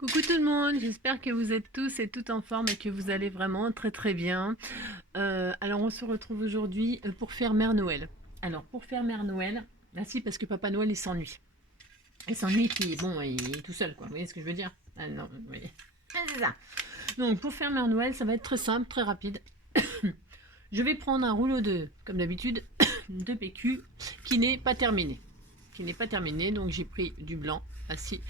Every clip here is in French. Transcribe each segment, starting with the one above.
Coucou tout le monde, j'espère que vous êtes tous et toutes en forme et que vous allez vraiment très très bien. Alors on se retrouve aujourd'hui pour faire Mère Noël. Alors pour faire Mère Noël, bah si parce que Papa Noël il s'ennuie. Il s'ennuie puis bon il est tout seul quoi, vous voyez ce que je veux dire? Ah non, vous voyez. Ah, c'est ça. Donc pour faire Mère Noël ça va être très simple, très rapide. Je vais prendre un rouleau comme d'habitude, de PQ qui n'est pas terminé. Donc j'ai pris du blanc. Ah si,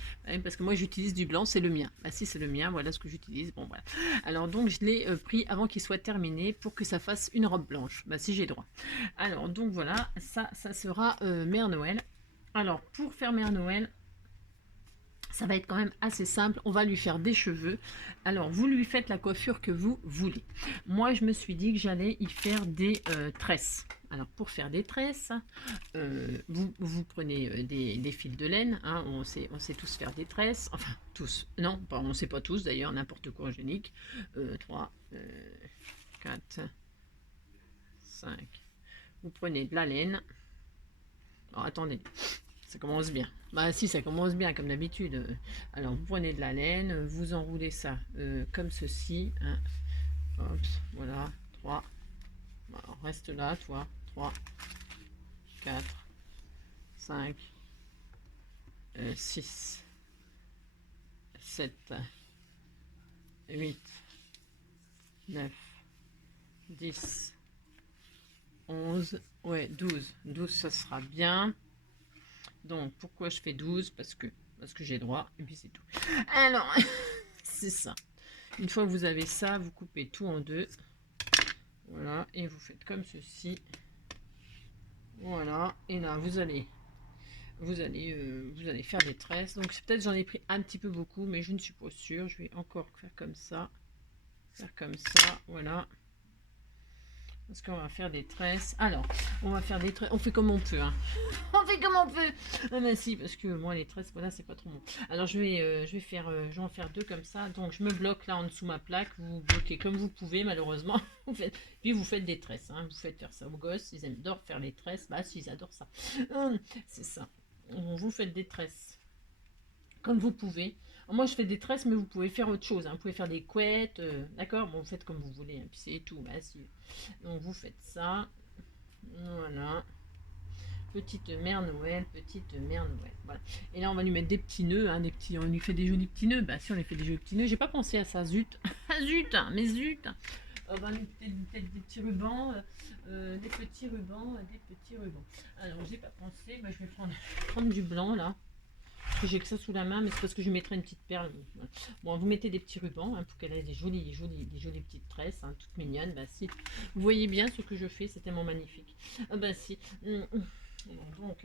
parce que moi j'utilise du blanc, c'est le mien. Ah si, c'est le mien, voilà ce que j'utilise. Bon voilà. Alors donc je l'ai pris avant qu'il soit terminé pour que ça fasse une robe blanche. Bah si j'ai droit. Alors donc voilà, ça sera Mère Noël. Alors pour faire Mère Noël, ça va être quand même assez simple. On va lui faire des cheveux. Alors, vous lui faites la coiffure que vous voulez. Moi, je me suis dit que j'allais y faire des tresses. Alors, pour faire des tresses, vous prenez des fils de laine. Hein, on sait tous faire des tresses. Enfin, tous. Non, on ne sait pas tous d'ailleurs, n'importe quoi génique. 3, 4, 5. Vous prenez de la laine. Alors, attendez. Ça commence bien. Bah si, ça commence bien comme d'habitude. Alors vous prenez de la laine, vous enroulez ça comme ceci. Hein. Hop, voilà, 3. Alors, reste là, toi. 3, 4, 5, 6, 7, 8, 9, 10, 11, ouais, 12. 12, ça sera bien. Donc, pourquoi je fais 12? Parce que j'ai droit, et puis c'est tout. Alors, c'est ça. Une fois que vous avez ça, vous coupez tout en deux. Voilà, et vous faites comme ceci. Voilà, et là, vous allez faire des tresses. Donc, peut-être j'en ai pris un petit peu beaucoup, mais je ne suis pas sûre. Je vais encore faire comme ça. Voilà. Parce qu'on va faire des tresses. Alors, on va faire des tresses. On fait comme on peut. Hein. On fait comme on peut. Ah ben si, parce que moi les tresses, voilà, c'est pas trop bon. Alors je vais en faire deux comme ça. Donc je me bloque là en dessous ma plaque. Vous bloquez comme vous pouvez, malheureusement. Puis vous faites des tresses. Hein. Vous faites faire ça aux gosses. Ils adorent faire les tresses. Bah si, ils adorent ça. C'est ça. Vous faites des tresses comme vous pouvez. Alors, moi je fais des tresses, mais vous pouvez faire autre chose. Hein. Vous pouvez faire des couettes, d'accord. Bon, vous faites comme vous voulez. Hein. Puis c'est tout. Bah si. Donc vous faites ça. Voilà. Petite mère Noël, petite mère Noël. Voilà. Et là, on va lui mettre des petits nœuds, hein, on lui fait des jolis petits nœuds. Bah, si on lui fait des jolis petits nœuds, j'ai pas pensé à ça, zut. Ah, zut, mais zut. On va lui mettre des petits rubans, des petits rubans, des petits rubans. Alors, j'ai pas pensé, bah, je vais prendre du blanc là. Parce que j'ai que ça sous la main, mais c'est parce que je mettrai une petite perle. Bon, vous mettez des petits rubans hein, pour qu'elle ait des jolies petites tresses, hein, toutes mignonnes. Bah si, vous voyez bien ce que je fais, c'est tellement magnifique. Ah bah si. Donc,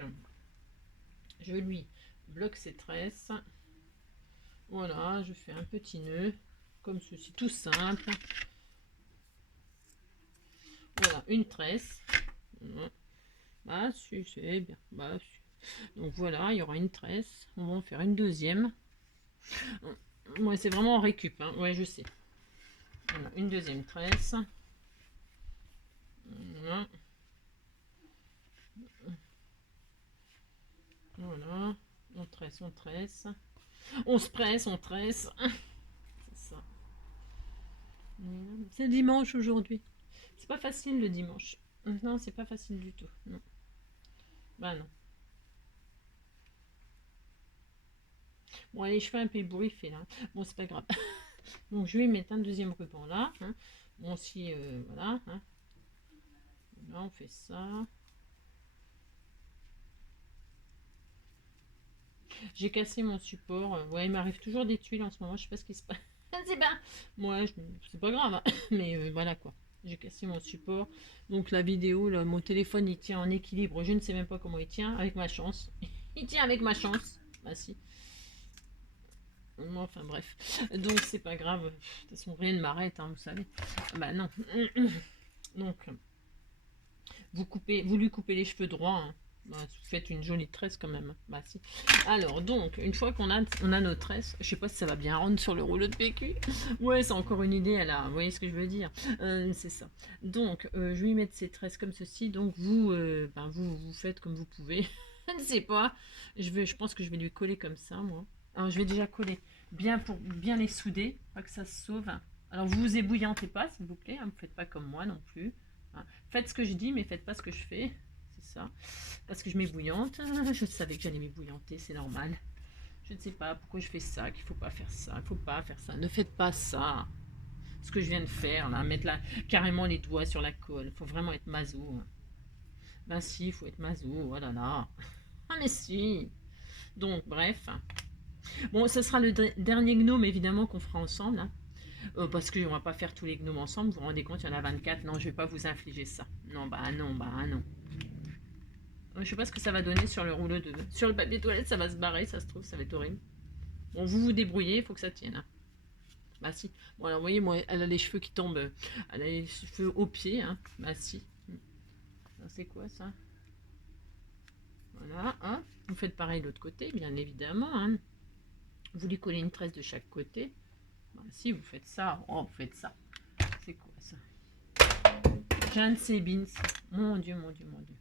je lui bloque ses tresses. Voilà, je fais un petit nœud, comme ceci, tout simple. Voilà, une tresse. Bah si, c'est bien. Bah, si. Donc voilà, il y aura une tresse. On va en faire une deuxième. Ouais, c'est vraiment en récup. Hein. Ouais, je sais. Voilà, une deuxième tresse. Voilà. Voilà. On tresse, on tresse. On se presse, on tresse. C'est ça. C'est dimanche aujourd'hui. C'est pas facile le dimanche. Non, c'est pas facile du tout. Non. Bah non. Bon, les cheveux un peu ébouriffés là. Bon, c'est pas grave. Donc, je vais mettre un deuxième ruban là. Hein. Bon, si, voilà. Hein. Là, on fait ça. J'ai cassé mon support. Ouais, il m'arrive toujours des tuiles en ce moment. Je sais pas ce qui se passe. C'est pas. Moi, c'est pas grave. Hein. Mais voilà quoi. J'ai cassé mon support. Donc la vidéo, là, mon téléphone, il tient en équilibre. Je ne sais même pas comment il tient. Avec ma chance. Il tient avec ma chance. Bah si. Enfin bref. Donc c'est pas grave. De toute façon, rien ne m'arrête, hein, vous savez. Bah non. Donc, vous lui coupez les cheveux droits. Hein. Bah, vous faites une jolie tresse quand même. Bah si. Alors donc, une fois qu'on a nos tresses, je sais pas si ça va bien rendre sur le rouleau de PQ. Ouais, c'est encore une idée. Vous voyez ce que je veux dire. C'est ça. Donc, je vais lui mettre ces tresses comme ceci. Donc vous faites comme vous pouvez. Je ne sais pas. Je pense que je vais lui coller comme ça, moi. Alors, je vais déjà coller pour bien les souder, pas que ça se sauve. Alors vous vous ébouillantez pas, s'il vous plaît, hein, vous faites pas comme moi non plus. Hein. Faites ce que je dis, mais faites pas ce que je fais, c'est ça. Parce que je m'ébouillante, je savais que j'allais m'ébouillanter, c'est normal. Je ne sais pas pourquoi je fais ça, qu'il faut pas faire ça, il faut pas faire ça. Ne faites pas ça. Ce que je viens de faire, là, mettre là, carrément les doigts sur la colle, il faut vraiment être maso. Ben si, il faut être maso, oh là là. Ah mais si. Donc, bref. Bon, ce sera le dernier gnome, évidemment, qu'on fera ensemble. Hein. Parce qu'on va pas faire tous les gnomes ensemble. Vous vous rendez compte, il y en a 24. Non, je vais pas vous infliger ça. Non, bah non, bah non. Je sais pas ce que ça va donner sur le rouleau de... Sur le papier toilette, ça va se barrer, ça se trouve, ça va être horrible. Bon, vous vous débrouillez, il faut que ça tienne. Hein. Bah si. Bon, alors, vous voyez, moi, elle a les cheveux qui tombent. Elle a les cheveux aux pieds. Hein. Bah si. C'est quoi, ça? Voilà, hein. Vous faites pareil de l'autre côté, bien évidemment. Hein. Vous lui collez une tresse de chaque côté. Ben, si vous faites ça, oh, vous faites ça. C'est quoi ça? Jeanne Sébins. Mon Dieu, mon Dieu, mon Dieu.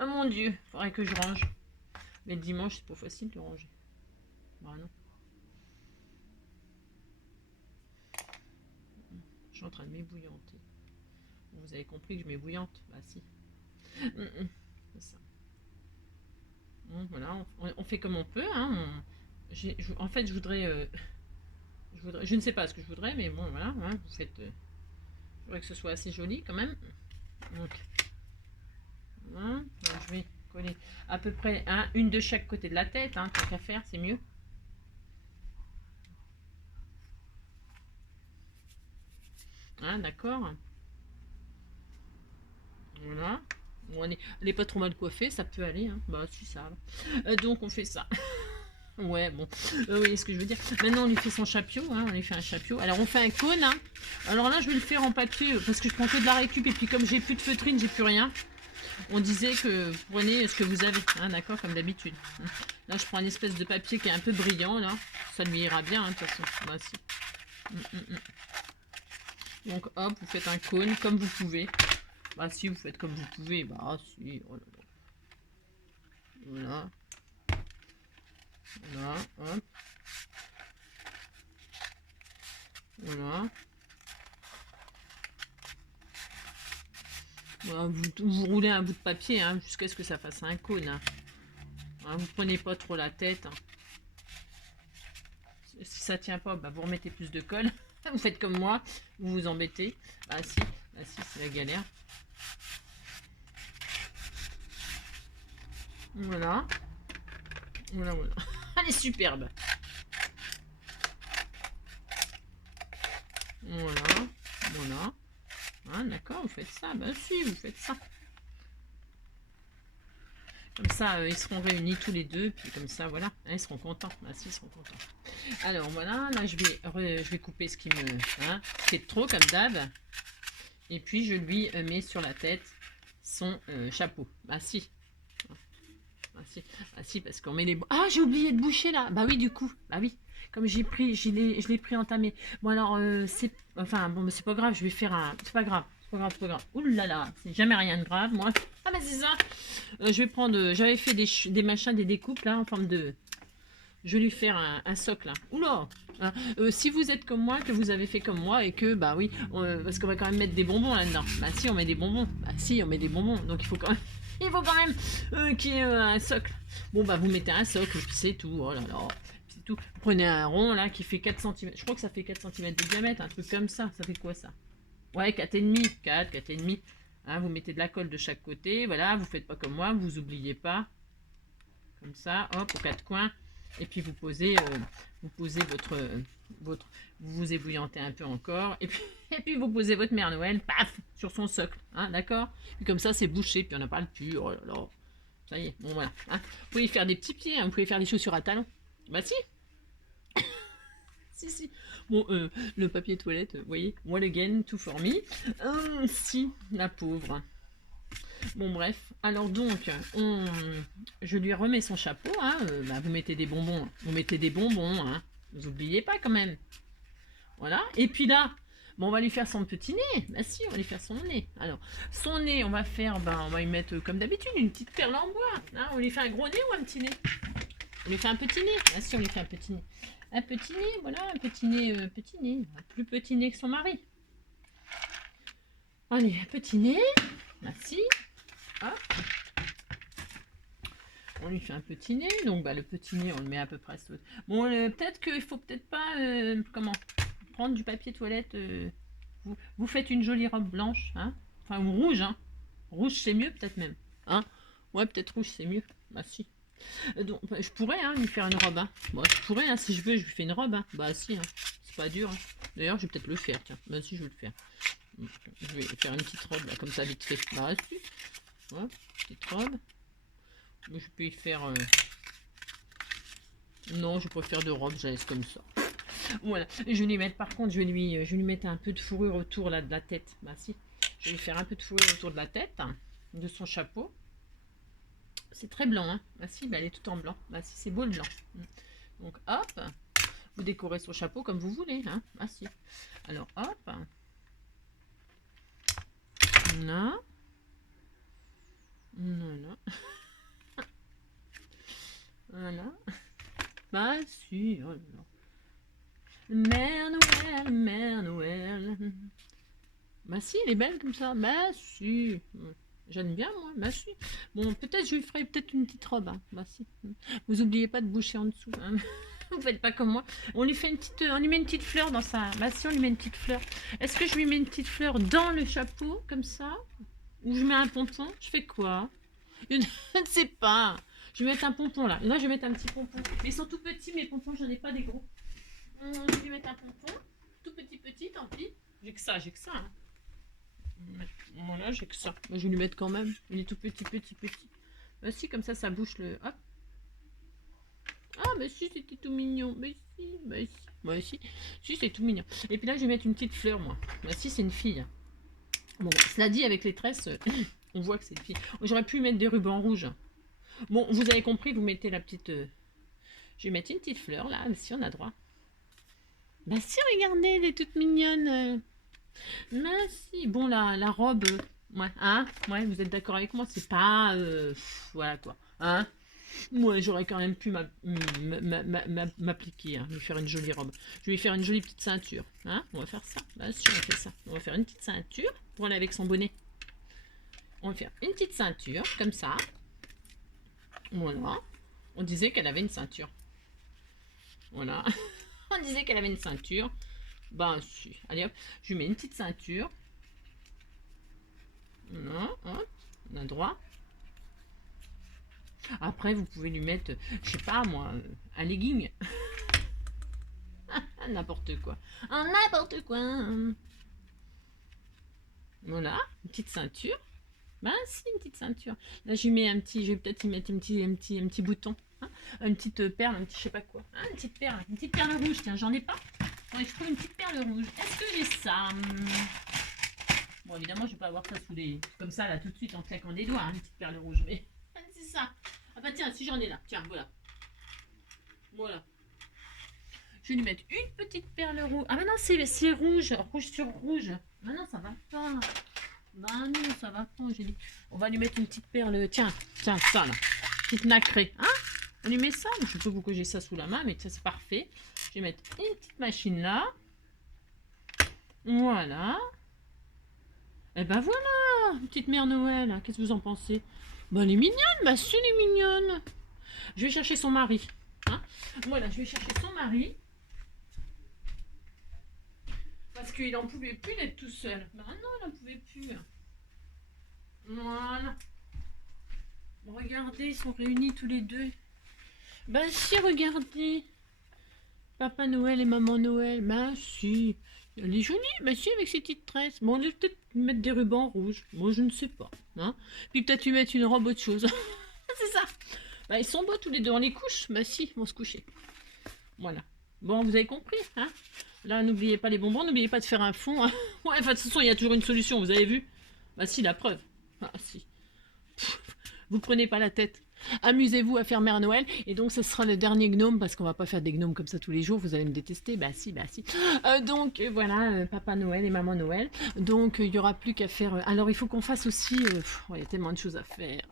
Oh mon Dieu, faudrait que je range. Mais le dimanche, c'est pas facile de ranger. Bah non. Je suis en train de m'ébouillanter. Vous avez compris que je m'ébouillante? Bah si. C'est ça. Bon, voilà, on fait comme on peut. Hein. En fait, je voudrais, je ne sais pas ce que je voudrais, mais bon, voilà. Hein, vous faites. Je voudrais que ce soit assez joli quand même. Donc, voilà, donc je vais coller à peu près une de chaque côté de la tête. Hein, tant qu'à faire, c'est mieux. Hein, d'accord. Voilà. Bon, elle est pas trop mal coiffée, ça peut aller. Hein. Bah, si ça va. Donc, on fait ça. Ouais, bon, oui, ce que je veux dire. Maintenant, on lui fait son chapeau, hein, on lui fait un chapeau. Alors, on fait un cône. Hein. Alors là, je vais le faire en papier parce que je prends que de la récup et puis comme j'ai plus de feutrine, j'ai plus rien. On disait que vous prenez ce que vous avez, hein, d'accord, comme d'habitude. Là, je prends une espèce de papier qui est un peu brillant, là. Ça lui ira bien, hein, de toute façon. Bah, si. Donc, hop, vous faites un cône comme vous pouvez. Bah, si, vous faites comme vous pouvez. Bah, si. Oh là là. Voilà. Voilà, hop. Voilà. Voilà, vous roulez un bout de papier hein, jusqu'à ce que ça fasse un cône. Hein. Hein, vous prenez pas trop la tête. Hein. Si ça tient pas, bah, vous remettez plus de colle. Vous faites comme moi, vous vous embêtez. Bah si, c'est la galère. Voilà. Voilà, voilà. Elle est superbe. Voilà. Voilà. Hein, d'accord, vous faites ça. Bah si, vous faites ça. Comme ça, ils seront réunis tous les deux. Puis comme ça, voilà. Hein, ils seront contents. Ah si, ils seront contents. Alors voilà, là je vais couper ce qui me... Hein, ce qui est trop comme d'hab. Et puis je lui mets sur la tête son chapeau. Ah si. Ah si, parce qu'on met les... Ah, j'ai oublié de boucher là. Bah oui, du coup. Bah oui. Comme je l'ai pris entamé. Bon alors, c'est... Enfin, bon, mais c'est pas grave, je vais faire un... C'est pas grave. C'est pas grave. Ouh là là, c'est jamais rien de grave, moi. Ah mais c'est ça. Je vais prendre... J'avais fait des machins, des découpes là, en forme de... Je vais lui faire un socle là. Oula. Si vous êtes comme moi, que vous avez fait comme moi et que, bah oui, parce qu'on va quand même mettre des bonbons là-dedans. Bah si, on met des bonbons. Bah si, on met des bonbons. Donc il faut quand même qu'il y ait un socle. Bon, bah vous mettez un socle, puis c'est tout. Oh là là. C'est tout. Vous prenez un rond là qui fait 4 cm. Je crois que ça fait 4 cm de diamètre, un truc comme ça. Ça fait quoi ça? Ouais, 4,5. 4,5. Hein, vous mettez de la colle de chaque côté. Voilà, vous faites pas comme moi, vous oubliez pas. Comme ça, hop, aux 4 coins. Et puis vous posez vous vous ébouillantez un peu encore. Et puis vous posez votre Mère Noël, paf, sur son socle. Hein, d'accord? Puis comme ça, c'est bouché, puis on n'a pas le cul. Oh là là. Ça y est, bon voilà. Hein. Vous pouvez faire des petits pieds, hein, vous pouvez faire des chaussures à talons. Bah si. Si. Bon, le papier toilette, vous voyez, one again, tout for me. Si, la pauvre. Bon bref, alors donc, je lui remets son chapeau, hein, bah, vous mettez des bonbons, hein, vous oubliez pas quand même. Voilà, et puis là, bon, on va lui faire son petit nez, bah si, on va lui faire son nez. Alors, son nez, on va faire, ben, on va lui mettre comme d'habitude une petite perle en bois, hein, on lui fait un gros nez ou un petit nez? On lui fait un petit nez, bah si, on lui fait un petit nez. Un petit nez, voilà, un petit nez, plus petit nez que son mari. Allez, un petit nez, merci. Hop. On lui fait un petit nez, donc bah, le petit nez, on le met à peu près. Bon, peut-être qu'il faut peut-être pas, comment, prendre du papier toilette. Vous faites une jolie robe blanche, hein, enfin ou rouge, hein. Rouge c'est mieux peut-être même, hein. Ouais, peut-être rouge c'est mieux. Bah si. Donc, bah, je pourrais lui faire une robe. Hein. Bon, je pourrais, si je veux, je lui fais une robe. Hein. Bah si, hein. C'est pas dur. Hein. D'ailleurs, je vais peut-être le faire. Tiens, bah si, je vais le faire. Je vais faire une petite robe, là, comme ça, vite fait. Bah si. Ouais, petite robe. Je peux y faire... Non, je préfère de robe, je laisse comme ça. Voilà. Je vais lui mettre, par contre, je vais lui mettre un peu de fourrure autour là, de la tête. Bah si. Je vais lui faire un peu de fourrure autour de la tête, hein, de son chapeau. C'est très blanc, hein. Bah si, bah, elle est tout en blanc. Bah si, c'est beau le blanc. Donc hop, vous décorez son chapeau comme vous voulez, hein. Bah si. Alors hop. Là. Voilà. Voilà. Bah si, oh là là. Mère Noël. Bah si, elle est belle comme ça. Bah si. J'aime bien moi. Bah si. Bon, peut-être je lui ferai peut-être une petite robe. Hein. Bah si. Vous oubliez pas de boucher en dessous. Hein. Vous faites pas comme moi. On lui fait on lui met une petite fleur dans sa. Bah si, on lui met une petite fleur. Est-ce que je lui mets une petite fleur dans le chapeau comme ça? Ou je mets un pompon? Je fais quoi? Je ne sais pas. Je vais mettre un pompon là. Là, je vais mettre un petit pompon. Mais ils sont tout petits, mes pompons, j'en ai pas des gros. Je vais lui mettre un pompon. Tout petit, tant pis. J'ai que ça, hein. Voilà, j'ai que ça. Je vais lui mettre quand même. Il est tout petit. Bah si, comme ça, ça bouche le... Hop. Ah, mais si, c'était tout mignon. Mais si, bah si. Bah si, si, c'est tout mignon. Et puis là, je vais mettre une petite fleur, moi. Bah si, c'est une fille. Bon, cela dit, avec les tresses, on voit que c'est une fille. J'aurais pu mettre des rubans rouges. Bon, vous avez compris, vous mettez la petite... Je vais mettre une petite fleur, là, si on a droit. Bah si, regardez, elle est toute mignonne. Bah si, bon, la robe... ouais, hein, ouais, vous êtes d'accord avec moi, c'est pas... voilà, quoi. Hein. Moi, j'aurais quand même pu m'appliquer, hein, lui faire une jolie robe. Je vais lui faire une jolie petite ceinture. Hein, on va faire ça. Bah si, on fait ça. On va faire une petite ceinture pour aller avec son bonnet. On va faire une petite ceinture, comme ça. Voilà. On disait qu'elle avait une ceinture. Voilà. On disait qu'elle avait une ceinture. Ben, si. Allez hop, je lui mets une petite ceinture. Voilà, hop, on a droit. Après, vous pouvez lui mettre, je sais pas moi, un legging. N'importe quoi. N'importe quoi. Voilà, une petite ceinture. Ben si, une petite ceinture. Là, je lui mets un petit, je vais peut-être y mettre un petit bouton. Hein, une petite perle, un petit je sais pas quoi. Hein, une petite perle rouge, tiens, j'en ai pas. Ouais, je trouve une petite perle rouge. Est-ce que j'ai ça? Bon, évidemment, je vais pas avoir ça sous les... comme ça, là, tout de suite, en claquant des doigts, hein, une petite perle rouge. Mais c'est ça. Ah bah tiens, si j'en ai là. Tiens, voilà. Voilà. Je vais lui mettre une petite perle rouge. Ah bah non, c'est rouge. Rouge sur rouge. Ah non, ça va pas. Bah non, ça va pas, j'ai dit. On va lui mettre une petite perle. Tiens, ça là. Petite nacrée. Hein? On lui met ça. Je sais pas pourquoi j'ai ça sous la main, mais ça c'est parfait. Je vais mettre une petite machine là. Voilà. Et ben voilà, petite mère Noël. Qu'est-ce que vous en pensez? Bah elle est mignonne, bah si elle est mignonne. Je vais chercher son mari. Hein, voilà, je vais chercher son mari. Parce qu'il n'en pouvait plus d'être tout seul. Bah non, il n'en pouvait plus. Voilà. Regardez, ils sont réunis tous les deux. Bah si, regardez. Papa Noël et Maman Noël. Bah si. Elle est jolie, bah si, avec ses petites tresses. Bon, on va peut-être mettre des rubans rouges. Moi, je ne sais pas. Hein. Puis peut-être lui mettre une robe autre chose. C'est ça. Bah, ils sont beaux tous les deux. On les couche. Bah si, ils vont se coucher. Voilà. Bon, vous avez compris. Hein. Là, n'oubliez pas les bonbons. N'oubliez pas de faire un fond. Hein. Ouais, enfin, de toute façon, il y a toujours une solution. Vous avez vu? Bah si, la preuve. Ah si. Pff, vous prenez pas la tête. Amusez-vous à faire Mère Noël. Et donc, ce sera le dernier gnome, parce qu'on va pas faire des gnomes comme ça tous les jours. Vous allez me détester. Bah si, bah si. Donc, voilà, Papa Noël et Maman Noël. Donc, il y aura plus qu'à faire. Alors, il faut qu'on fasse aussi. Il y a tellement de choses à faire.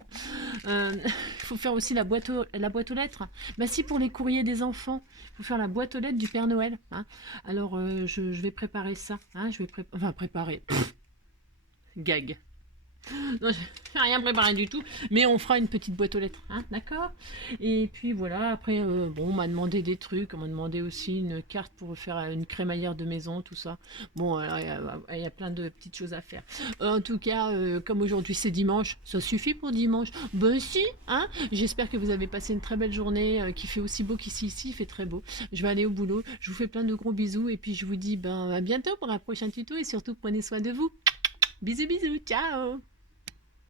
Il faut faire aussi la boîte aux lettres. Bah si, pour les courriers des enfants. Il faut faire la boîte aux lettres du Père Noël. Hein. Alors, je vais préparer ça. Hein. Je vais préparer. Gag. Non, je n'ai rien préparé du tout, mais on fera une petite boîte aux lettres, hein, d'accord? Et puis voilà, après, bon, on m'a demandé des trucs, on m'a demandé aussi une carte pour faire une crémaillère de maison, tout ça. Bon, alors, il y a plein de petites choses à faire. En tout cas, comme aujourd'hui c'est dimanche, ça suffit pour dimanche. Ben si, hein? J'espère que vous avez passé une très belle journée, qu'il fait aussi beau qu'ici, ici, il fait très beau. Je vais aller au boulot, je vous fais plein de gros bisous, et puis je vous dis ben, à bientôt pour un prochain tuto, et surtout prenez soin de vous. Bisous, bisous, ciao!